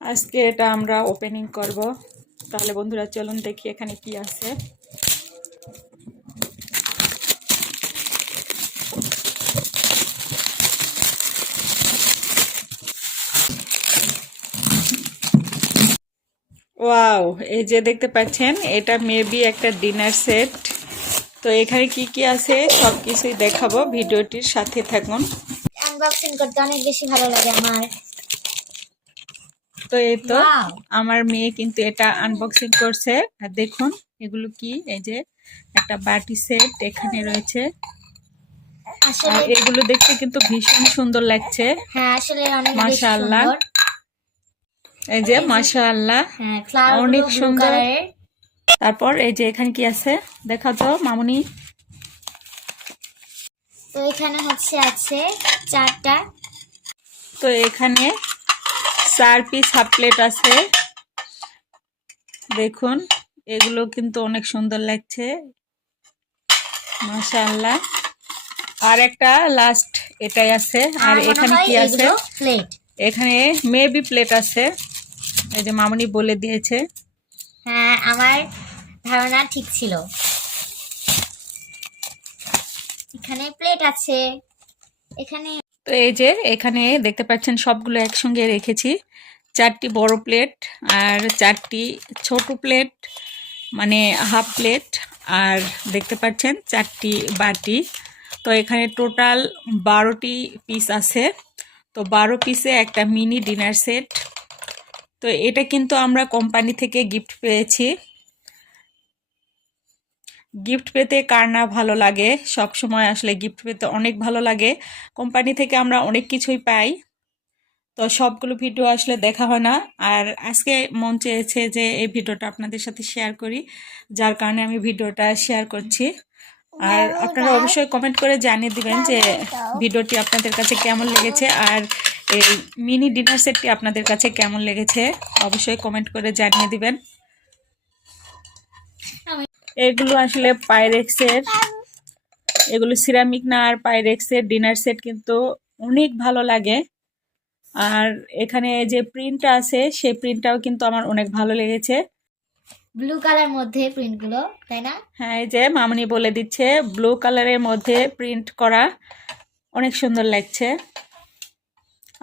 আজকে এটা আমরা ওপেনিং করব। তাহলে বন্ধুরা চলুন দেখি এখানে কি আছে। ওয়াও, এই যে দেখতে পাচ্ছেন এটা মেবি একটা ডিনার সেট। তো এখানে কি কি আছে সব কিছুই দেখাবো, ভিডিওটির সাথে থাকুন। আনবক্সিং করতে অনেক বেশি ভালো লাগে আমার। তো এই তো আমার মেয়ে কিন্তু এটা আনবক্সিং করছে। আর দেখুন এগুলো কি, এই যে একটা বাটি সেট এখানে রয়েছে। আর এগুলো দেখতে কিন্তু ভীষণ সুন্দর লাগছে। হ্যাঁ, আসলে অনেক বেশি মাশাআল্লাহ। সুন্দর। এই যে মাশাআল্লাহ, হ্যাঁ, অনেক সুন্দর। কালারের। তারপর এই যে এখানে কি আছে দেখা তো মামুনি। তো এখানে আছে 4টা। তো এখানে 4 পিস হাফ প্লেট আছে। দেখুন এগুলো কিন্তু অনেক সুন্দর লাগছে, মাশাআল্লাহ। আর একটা লাস্ট এটাই আছে। আর এখানে কি আছে, প্লেট। এখানে মেবি প্লেট আছে, এই যে মামুনি বলে দিয়েছে। হ্যাঁ, আমার ধারণা ঠিক ছিল। এখানে প্লেট আছে এখানে। তো এই যে এখানে দেখতে পাচ্ছেন সবগুলো একসঙ্গে রেখেছি। 4টি বড় প্লেট আর 4টি ছোট প্লেট, মানে হাফ প্লেট। আর দেখতে পাচ্ছেন 4টি বাটি। তো এখানে টোটাল 12টি পিস আছে। তো 12 পিসে একটা মিনি ডিনার সেট। তো এটা কিন্তু আমরা কোম্পানি থেকে গিফট পেয়েছি। গিফট পেতে কার না ভালো লাগে, সব সময় আসলে গিফট পেতে অনেক ভালো লাগে। কোম্পানি থেকে আমরা অনেক কিছুই পাই। তো সবগুলো ভিডিও আসলে দেখা হয় না। আর আজকে মন চেয়েছে যে এই ভিডিওটা আপনাদের সাথে শেয়ার করি, যার কারণে আমি ভিডিওটা শেয়ার করছি। আর আপনারা অবশ্যই কমেন্ট করে জানিয়ে দিবেন যে ভিডিওটি আপনাদের কাছে কেমন লেগেছে, আর এই মিনি ডিনার সেটটি আপনাদের কাছে কেমন লেগেছে অবশ্যই কমেন্ট করে জানিয়ে দিবেন। এগুলো আসলে পাইরেক্সের, এগুলো সিরামিক না, আর পাইরেক্সের ডিনার সেট কিন্তু অনেক ভালো লাগে। আর এখানে যে প্রিন্টটা আছে সেই প্রিন্টটাও কিন্তু আমার অনেক ভালো লেগেছে। ব্লু কালার মধ্যে প্রিন্টগুলো, তাই না? হ্যাঁ, এই যে মামনি বলে দিচ্ছে ব্লু কালারের মধ্যে প্রিন্ট করা, অনেক সুন্দর লাগছে।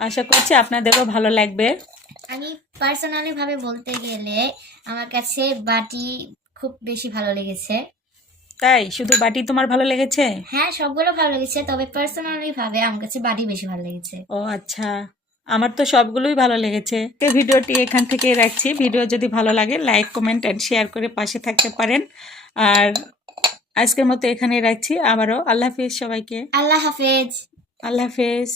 আশা করছি আপনাদেরও ভালো লাগবে। আমি পার্সোনালি ভাবে বলতে গেলে আমার কাছে বাটি খুব বেশি ভালো লেগেছে। তাই শুধু বাটি তোমার ভালো লেগেছে? হ্যাঁ, সবগুলো ভালো লেগেছে, তবে পার্সোনালি ভাবে আমার কাছে বাটি বেশি ভালো লেগেছে। ও আচ্ছা, আমার তো সবগুলোই ভালো লেগেছে। ভিডিওটি এখান থেকেই রাখছি। ভিডিও যদি ভালো লাগে লাইক, কমেন্ট অ্যান্ড শেয়ার করে পাশে থাকতে পারেন। আর আজকের মতো এখানেই রাখছি। আবারও আল্লাহ হাফেজ সবাইকে। আল্লাহ হাফেজ। আল্লাহ হাফেজ।